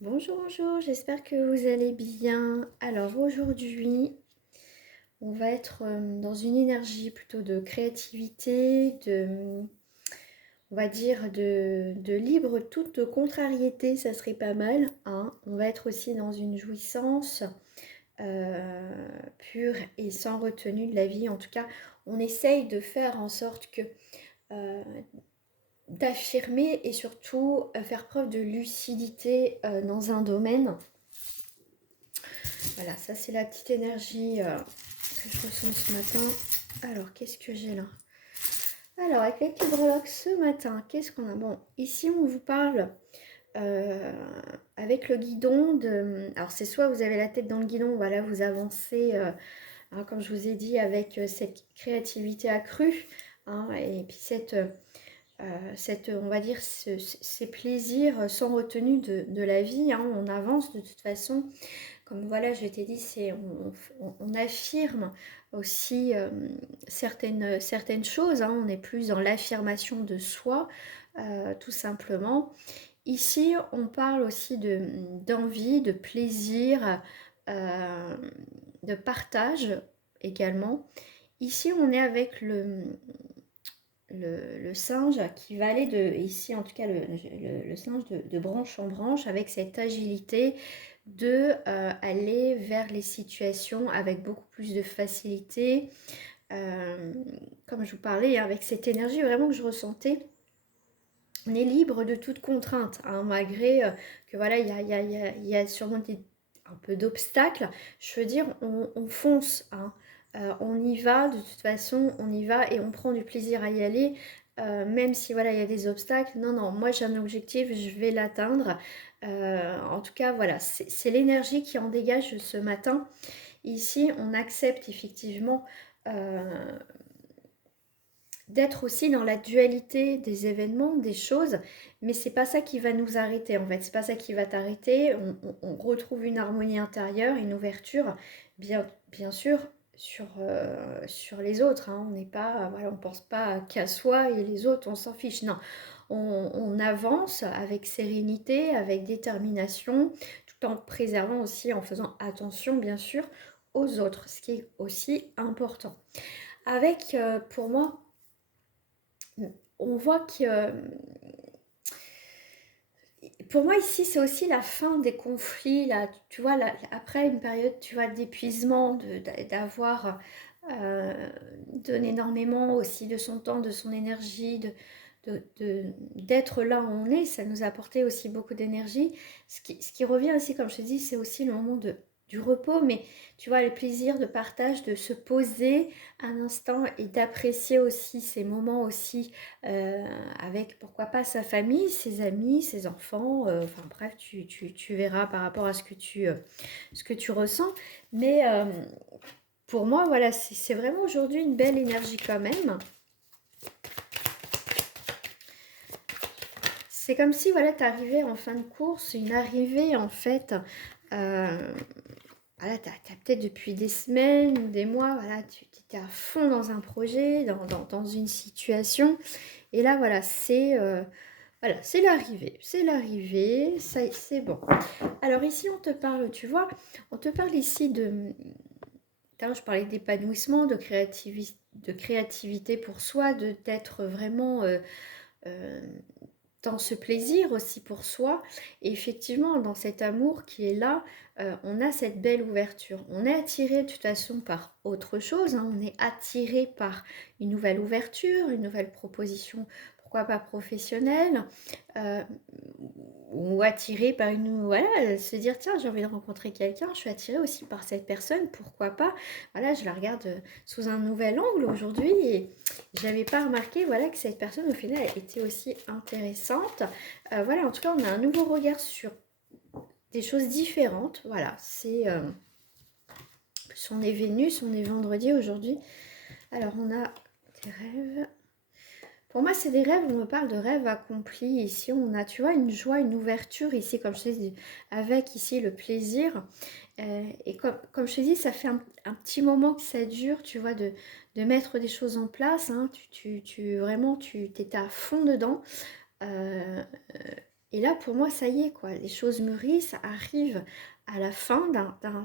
Bonjour, bonjour, j'espère que vous allez bien. Alors aujourd'hui, on va être dans une énergie plutôt de créativité, on va dire de libre toute contrariété, ça serait pas mal, hein. On va être aussi dans une jouissance pure et sans retenue de la vie. En tout cas, on essaye de faire en sorte que euh, d'affirmer et surtout faire preuve de lucidité dans un domaine. Voilà, ça c'est la petite énergie que je ressens ce matin. Alors, qu'est-ce que j'ai là? Alors, avec les petits breloques ce matin, qu'est-ce qu'on a? Bon, ici on vous parle euh, avec le guidon de... Alors, c'est soit vous avez la tête dans le guidon, voilà, vous avancez, hein, comme je vous ai dit, avec cette créativité accrue, hein, et puis on va dire, ces plaisirs sans retenue de la vie, hein. On avance de toute façon. Comme voilà, je t'ai dit, on affirme aussi certaines choses, hein. On est plus dans l'affirmation de soi, tout simplement. Ici, on parle aussi d'envie, de plaisir, euh, de partage également. Ici, on est avec le singe qui va aller ici en tout cas le singe de branche en branche avec cette agilité de aller vers les situations avec beaucoup plus de facilité. Euh, Comme je vous parlais, hein, avec cette énergie vraiment que je ressentais, on est libre de toute contrainte, hein, malgré que voilà, il y a sûrement un peu d'obstacles. Je veux dire, on fonce, hein. On y va, de toute façon, on y va et on prend du plaisir à y aller, même si voilà, il y a des obstacles. Non, non, moi j'ai un objectif, je vais l'atteindre. En tout cas, voilà, c'est l'énergie qui en dégage ce matin. Ici, on accepte effectivement d'être aussi dans la dualité des événements, des choses, mais c'est pas ça qui va nous arrêter en fait, c'est pas ça qui va t'arrêter. On retrouve une harmonie intérieure, une ouverture, bien sûr, sur les autres, hein. On n'est pas, voilà, on pense pas qu'à soi et les autres, on s'en fiche. Non, on avance avec sérénité, avec détermination, tout en préservant aussi, en faisant attention bien sûr aux autres, ce qui est aussi important. Avec, pour moi, on voit que pour moi ici c'est aussi la fin des conflits là, tu vois après une période tu vois d'épuisement d'avoir donné énormément aussi de son temps, de son énergie, d'être là où on est, ça nous a apporté aussi beaucoup d'énergie. Ce qui revient aussi, comme je te dis, c'est aussi le moment du repos, mais tu vois, le plaisir de partage, de se poser un instant et d'apprécier aussi ces moments aussi euh, avec, pourquoi pas, sa famille, ses amis, ses enfants, enfin bref, tu verras par rapport à ce que tu ressens. Mais pour moi, voilà, c'est vraiment aujourd'hui une belle énergie quand même. C'est comme si voilà, tu arrivais en fin de course, une arrivée en fait. Euh, voilà, tu as peut-être depuis des semaines ou des mois, voilà, tu étais à fond dans un projet, dans une situation. Et là, voilà, c'est l'arrivée. C'est l'arrivée, c'est bon. Alors ici, on te parle, tu vois, on te parle ici de... Je parlais d'épanouissement, de créativité pour soi, d'être vraiment euh, dans ce plaisir aussi pour soi. Et effectivement, dans cet amour qui est là, on a cette belle ouverture. On est attiré de toute façon par autre chose, hein. On est attiré par une nouvelle ouverture, une nouvelle proposition, pourquoi pas professionnelle, euh, ou attiré par une... Voilà, se dire, tiens, j'ai envie de rencontrer quelqu'un, je suis attirée aussi par cette personne, pourquoi pas. Voilà, je la regarde sous un nouvel angle aujourd'hui et j'avais pas remarqué, voilà, que cette personne au final était aussi intéressante. Voilà, en tout cas, on a un nouveau regard sur des choses différentes. Voilà, on est Vénus, on est vendredi aujourd'hui. Alors, on a des rêves. Pour moi, c'est des rêves, on me parle de rêves accomplis. Ici, on a, tu vois, une joie, une ouverture, ici, comme je te dis, avec ici le plaisir. Et comme je te dis, ça fait un petit moment que ça dure, tu vois, de mettre des choses en place, hein. Vraiment, tu étais à fond dedans. Euh, Et là, pour moi, ça y est, quoi. Les choses mûrissent, ça arrive à la fin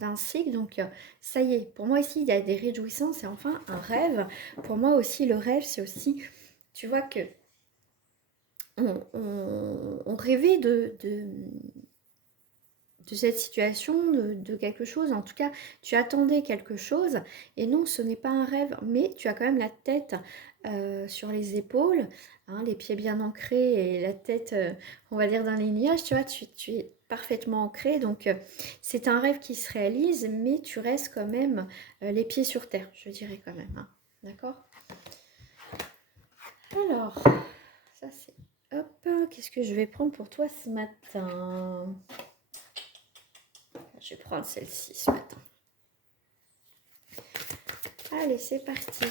d'un cycle. Donc, ça y est. Pour moi, ici, il y a des réjouissances. C'est enfin un rêve. Pour moi aussi, le rêve, c'est aussi, tu vois, que on rêvait de cette situation, de quelque chose. En tout cas, tu attendais quelque chose. Et non, ce n'est pas un rêve. Mais tu as quand même la tête sur les épaules, hein, les pieds bien ancrés et la tête, on va dire, dans les nuages. Tu vois, tu es parfaitement ancré. Donc, c'est un rêve qui se réalise, mais tu restes quand même les pieds sur terre, je dirais quand même. Hein. D'accord? Alors, ça c'est... Hop, qu'est-ce que je vais prendre pour toi ce matin? Je vais prendre celle-ci ce matin. Allez, c'est parti.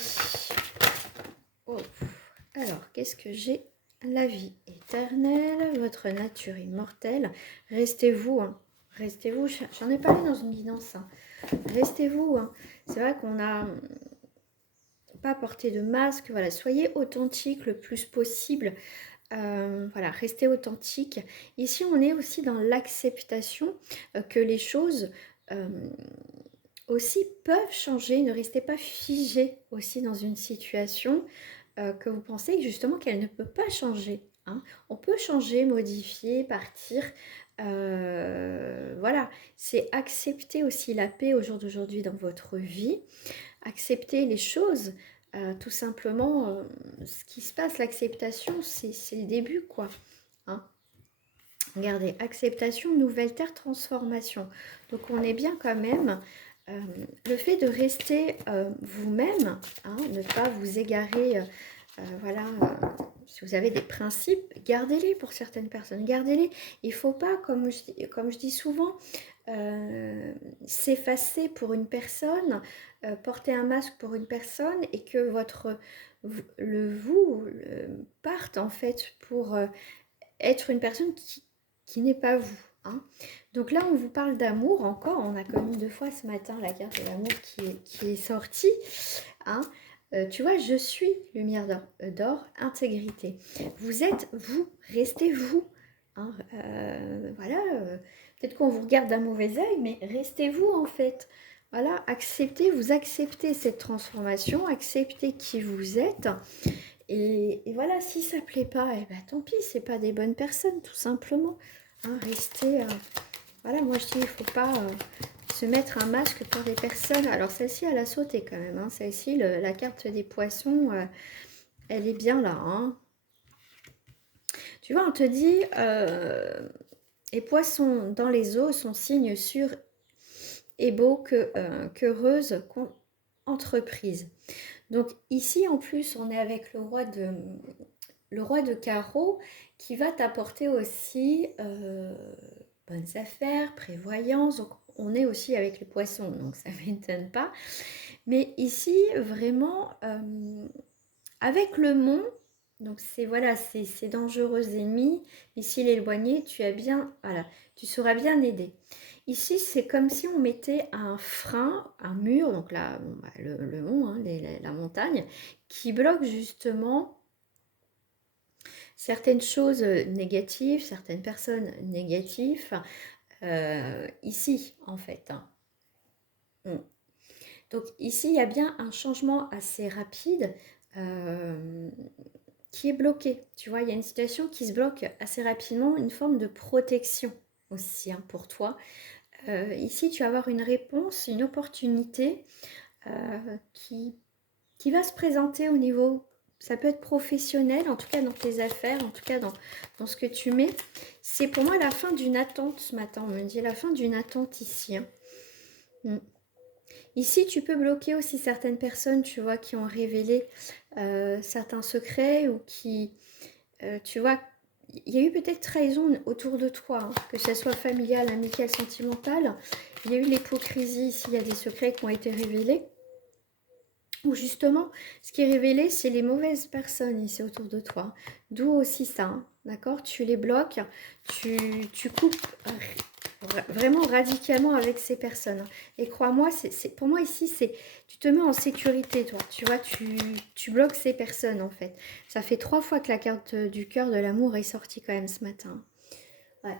Oh. Alors, qu'est-ce que j'ai? La vie éternelle, votre nature immortelle. Restez-vous, hein. Restez-vous. J'en ai parlé dans une guidance. Hein. Restez-vous. Hein. C'est vrai qu'on n'a pas porté de masque. Voilà, soyez authentique le plus possible. Voilà, restez authentique. Ici, on est aussi dans l'acceptation que les choses aussi peuvent changer. Ne restez pas figé aussi dans une situation que vous pensez justement qu'elle ne peut pas changer. Hein. On peut changer, modifier, partir. Voilà, c'est accepter aussi la paix au jour d'aujourd'hui dans votre vie. Accepter les choses, tout simplement, ce qui se passe, l'acceptation, c'est le début, quoi. Hein. Regardez, acceptation, nouvelle terre, transformation. Donc on est bien quand même. Le fait de rester vous-même, hein, ne pas vous égarer, voilà, si vous avez des principes, gardez-les pour certaines personnes, gardez-les. Il ne faut pas, comme je dis souvent, s'effacer pour une personne, porter un masque pour une personne et que le vous parte en fait pour être une personne qui n'est pas vous. Hein. Donc là, on vous parle d'amour encore. On a comme 2 fois ce matin la carte de l'amour qui est sortie. Hein. Tu vois, je suis lumière d'or, intégrité. Vous êtes vous, restez vous. Hein. Voilà, peut-être qu'on vous regarde d'un mauvais œil, mais restez vous en fait. Voilà, vous acceptez cette transformation, acceptez qui vous êtes. Et voilà, si ça ne plaît pas, eh ben, tant pis, c'est pas des bonnes personnes, tout simplement. Hein, restez... voilà, moi je dis, il ne faut pas se mettre un masque pour des personnes. Alors celle-ci, elle a sauté quand même. Hein. Celle-ci, la carte des poissons, elle est bien là. Hein. Tu vois, on te dit, les poissons dans les eaux sont signes sûrs et beaux qu'heureuse entreprise. Donc ici, en plus, on est avec le roi de carreau qui va t'apporter aussi bonnes affaires, prévoyance. Donc on est aussi avec les poissons, donc ça ne m'étonne pas. Mais ici, vraiment, avec le mont, donc c'est voilà, c'est dangereux ennemis. Ici, l'éloigné, tu seras bien aidé. Ici, c'est comme si on mettait un frein, un mur, donc là, bon, bah, le mont, hein, la montagne, qui bloque justement certaines choses négatives, certaines personnes négatives, ici, en fait. Hein. Donc ici, il y a bien un changement assez rapide qui est bloqué. Tu vois, il y a une situation qui se bloque assez rapidement, une forme de protection aussi hein, pour toi. Ici, tu vas avoir une réponse, une opportunité qui va se présenter au niveau, ça peut être professionnel, en tout cas dans tes affaires, en tout cas dans ce que tu mets. C'est pour moi la fin d'une attente ce matin, on me dit la fin d'une attente ici. Hein. Ici, tu peux bloquer aussi certaines personnes, tu vois, qui ont révélé certains secrets ou qui, tu vois, il y a eu peut-être trahison autour de toi, hein, que ce soit familial, amical, sentimental. Il y a eu l'hypocrisie ici, il y a des secrets qui ont été révélés. Ou justement, ce qui est révélé, c'est les mauvaises personnes ici autour de toi. D'où aussi ça, hein, d'accord? Tu les bloques, tu coupes vraiment radicalement avec ces personnes. Et crois-moi, pour moi ici, tu te mets en sécurité, toi. Tu vois, tu bloques ces personnes, en fait. Ça fait 3 fois que la carte du cœur de l'amour est sortie quand même ce matin. Ouais.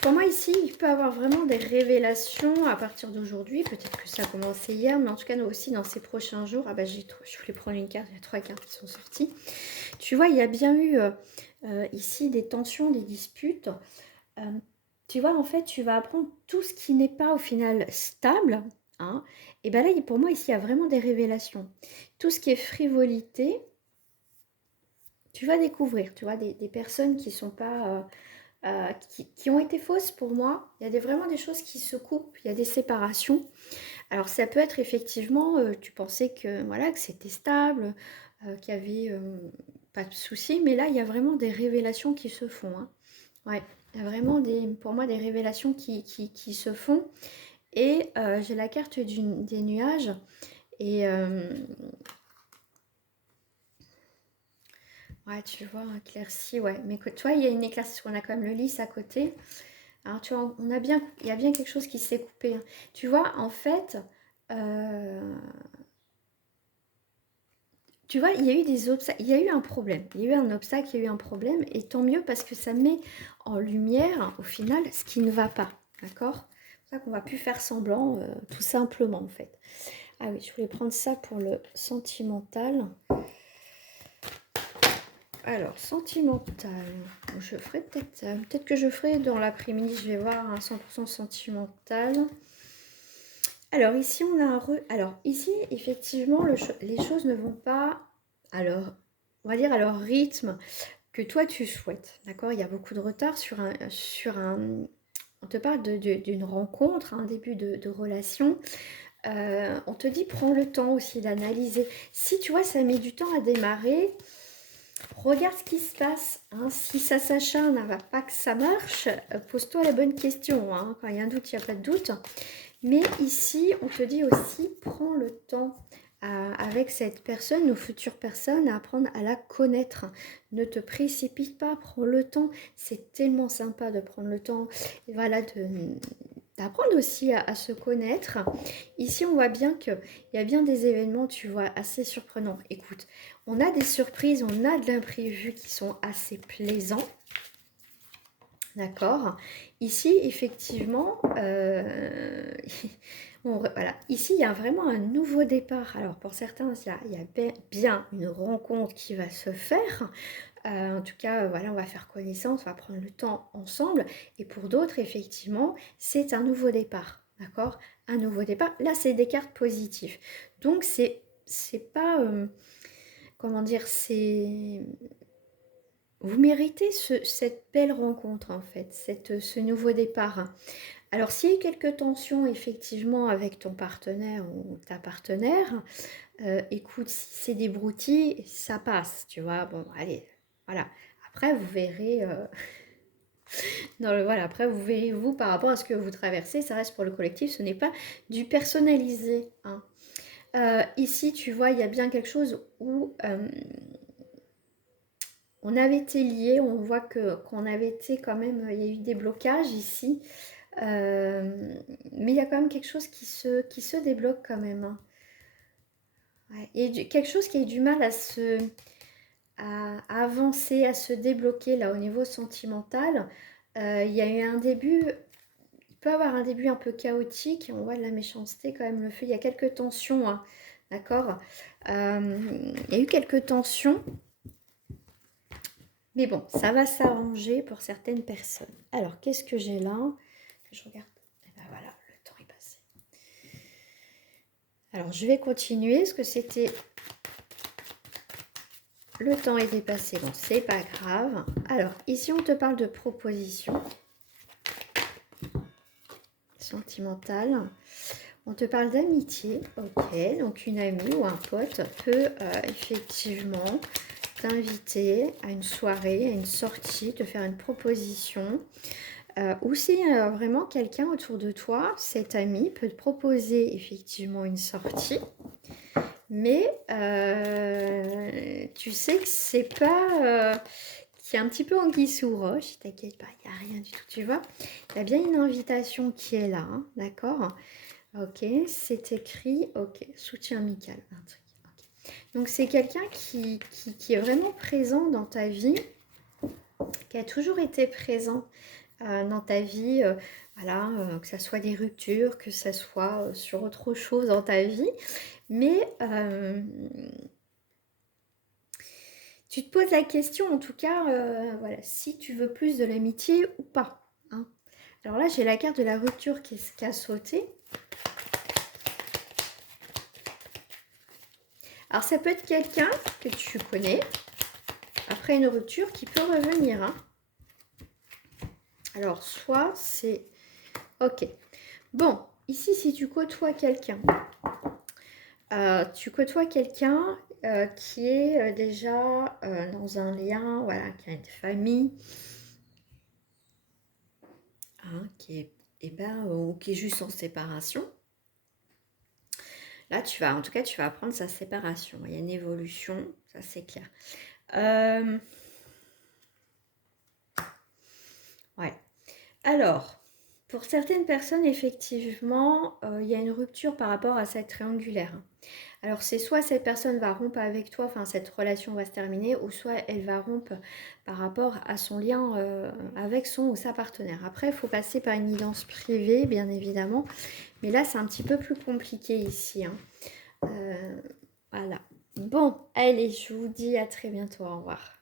Pour moi ici, il peut y avoir vraiment des révélations à partir d'aujourd'hui. Peut-être que ça a commencé hier, mais en tout cas nous aussi dans ces prochains jours. Ah bah je voulais prendre une carte, il y a 3 cartes qui sont sorties. Tu vois, il y a bien eu ici des tensions, des disputes. Tu vois, en fait, tu vas apprendre tout ce qui n'est pas au final stable. Hein. Et bien là, pour moi, ici, il y a vraiment des révélations. Tout ce qui est frivolité, tu vas découvrir. Tu vois, des personnes qui sont pas... qui ont été fausses pour moi. Il y a vraiment des choses qui se coupent. Il y a des séparations. Alors, ça peut être effectivement, tu pensais que, voilà, que c'était stable, qu'il y avait pas de soucis. Mais là, il y a vraiment des révélations qui se font. Hein. Ouais, il y a vraiment pour moi des révélations qui se font. Et j'ai la carte des nuages. Et ouais, tu vois, éclaircie, ouais. Mais que toi, il y a une éclaircie, parce qu'on a quand même le lys à côté. Alors, tu vois, il y a bien quelque chose qui s'est coupé. Hein. Tu vois, en fait, euh, tu vois, il y a eu des obstacles, il y a eu un problème. Il y a eu un obstacle, il y a eu un problème. Et tant mieux parce que ça met en lumière, au final, ce qui ne va pas. D'accord? C'est pour ça qu'on va plus faire semblant, tout simplement, en fait. Ah oui, je voulais prendre ça pour le sentimental. Alors, sentimental. Je ferai peut-être que je ferai dans l'après-midi, je vais voir un 100% sentimental. Alors ici, on a alors ici, effectivement, les choses ne vont pas on va dire à leur rythme que toi tu souhaites. D'accord? Il y a beaucoup de retard on te parle d'une rencontre, un début de relation. On te dit prends le temps aussi d'analyser. Si tu vois, ça met du temps à démarrer, regarde ce qui se passe. Hein. Si ça s'acharne, ne va pas que ça marche, pose-toi la bonne question. Hein. Quand il y a un doute, il n'y a pas de doute. Mais ici, on te dit aussi, prends le temps avec cette personne ou future personne à apprendre à la connaître. Ne te précipite pas, prends le temps. C'est tellement sympa de prendre le temps. Et voilà, d'apprendre aussi à se connaître. Ici, on voit bien qu'il y a bien des événements, tu vois, assez surprenants. Écoute, on a des surprises, on a de l'imprévu qui sont assez plaisants. D'accord. Ici, effectivement, voilà. Ici, il y a vraiment un nouveau départ. Alors, pour certains, il y a bien une rencontre qui va se faire. En tout cas, voilà, on va faire connaissance, on va prendre le temps ensemble. Et pour d'autres, effectivement, c'est un nouveau départ. D'accord? Un nouveau départ. Là, c'est des cartes positives. Donc, c'est pas... comment dire, c'est... Vous méritez cette belle rencontre, en fait, ce nouveau départ. Alors, s'il y a eu quelques tensions, effectivement, avec ton partenaire ou ta partenaire, écoute, si c'est des broutilles, ça passe, tu vois. Bon, allez, voilà. Après, vous verrez... voilà, après, vous verrez, vous, par rapport à ce que vous traversez, ça reste pour le collectif, ce n'est pas du personnalisé. Hein. Ici, tu vois, il y a bien quelque chose où... on avait été liés, on voit qu'on avait été quand même, il y a eu des blocages ici, mais il y a quand même quelque chose qui se débloque quand même. Hein. Ouais, et quelque chose qui a eu du mal à avancer, à se débloquer là au niveau sentimental. Il y a eu un début, il peut y avoir un début un peu chaotique, on voit de la méchanceté quand même, le feu, il y a quelques tensions, hein, d'accord. Il y a eu quelques tensions. Mais bon, ça va s'arranger pour certaines personnes. Alors, qu'est-ce que j'ai là? Je regarde. Et ben voilà, le temps est passé. Alors, je vais continuer, parce que c'était... Le temps est dépassé, bon, c'est pas grave. Alors, ici, on te parle de proposition sentimentale. On te parle d'amitié, ok. Donc, une amie ou un pote peut effectivement t'inviter à une soirée, à une sortie, te faire une proposition. Ou si vraiment quelqu'un autour de toi, cet ami, peut te proposer effectivement une sortie. Mais tu sais que c'est pas... qui est un petit peu anguille sous roche, t'inquiète pas, il n'y a rien du tout, tu vois. Il y a bien une invitation qui est là, hein, d'accord. Ok, c'est écrit, ok, soutien amical, un truc. Okay. Donc c'est quelqu'un qui est vraiment présent dans ta vie. qui a toujours été présent dans ta vie, voilà, que ça soit des ruptures, que ça soit sur autre chose dans ta vie, mais tu te poses la question en tout cas, voilà, si tu veux plus de l'amitié ou pas, hein. Alors là, j'ai la carte de la rupture qui a sauté. Alors ça peut être quelqu'un que tu connais, après une rupture, qui peut revenir, hein. Alors soit c'est... Ok. Bon, ici si tu côtoies quelqu'un, qui est déjà dans un lien, voilà, qui a une famille, hein, qui est, ou qui est juste en séparation. Là, en tout cas, tu vas apprendre sa séparation. Il y a une évolution, ça c'est clair. Ouais. Alors, pour certaines personnes, effectivement, il y a une rupture par rapport à cette triangulaire. Alors, c'est soit cette personne va rompre avec toi, enfin, cette relation va se terminer, ou soit elle va rompre par rapport à son lien avec son ou sa partenaire. Après, il faut passer par une guidance privée, bien évidemment. Mais là, c'est un petit peu plus compliqué ici, hein. Voilà. Bon, allez, je vous dis à très bientôt. Au revoir.